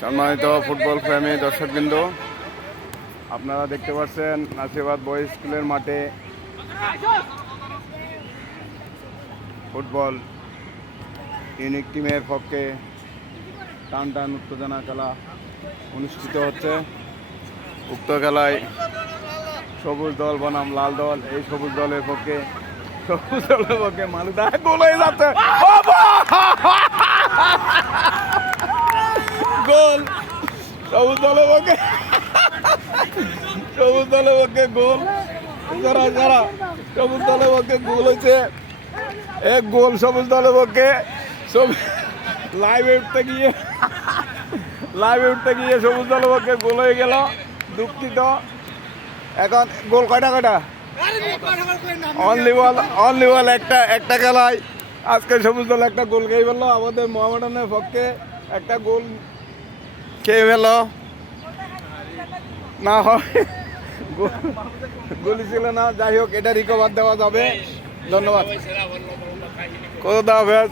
সম্মানিত ফুটবল প্রেমী দর্শকবৃন্দ, আপনারা দেখতে পাচ্ছেন নাসিবাদ বয়েজ স্কুলের মাঠে ফুটবল ইউনিক টিমের পক্ষে টান টান উত্তেজনা খেলা অনুষ্ঠিত হচ্ছে উক্ত খেলায় সবুজ দল বনাম লাল দল, এই সবুজ দলের পক্ষে সবুজ দলের পক্ষে হয়ে যাচ্ছে! গোল। সবুজ দলের পক্ষে সবুজ দলের পক্ষে গোল। যারা যারা সবুজ দলের পক্ষে গোল হয়েছে, এক গোল সবুজ দলের পক্ষে সব লাইভে উঠতে গিয়ে লাইভে উঠতে গিয়ে সবুজ দলের পক্ষে গোল হয়ে গেল। দুঃখিত। এখন গোল কয়টা কয়টা? অনলি বল অনলি বল একটা একটা খেলায়। আজকে সবুজ দল একটা গোল খেয়ে ফেলল। আমাদের মোহামেডানের পক্ষে একটা গোল খেয়ে গেল না হয়। গুলি ছিল না যাই হোক এটা রিকভার দেওয়া যাবে। ধন্যবাদ। কোথা হাফেজ।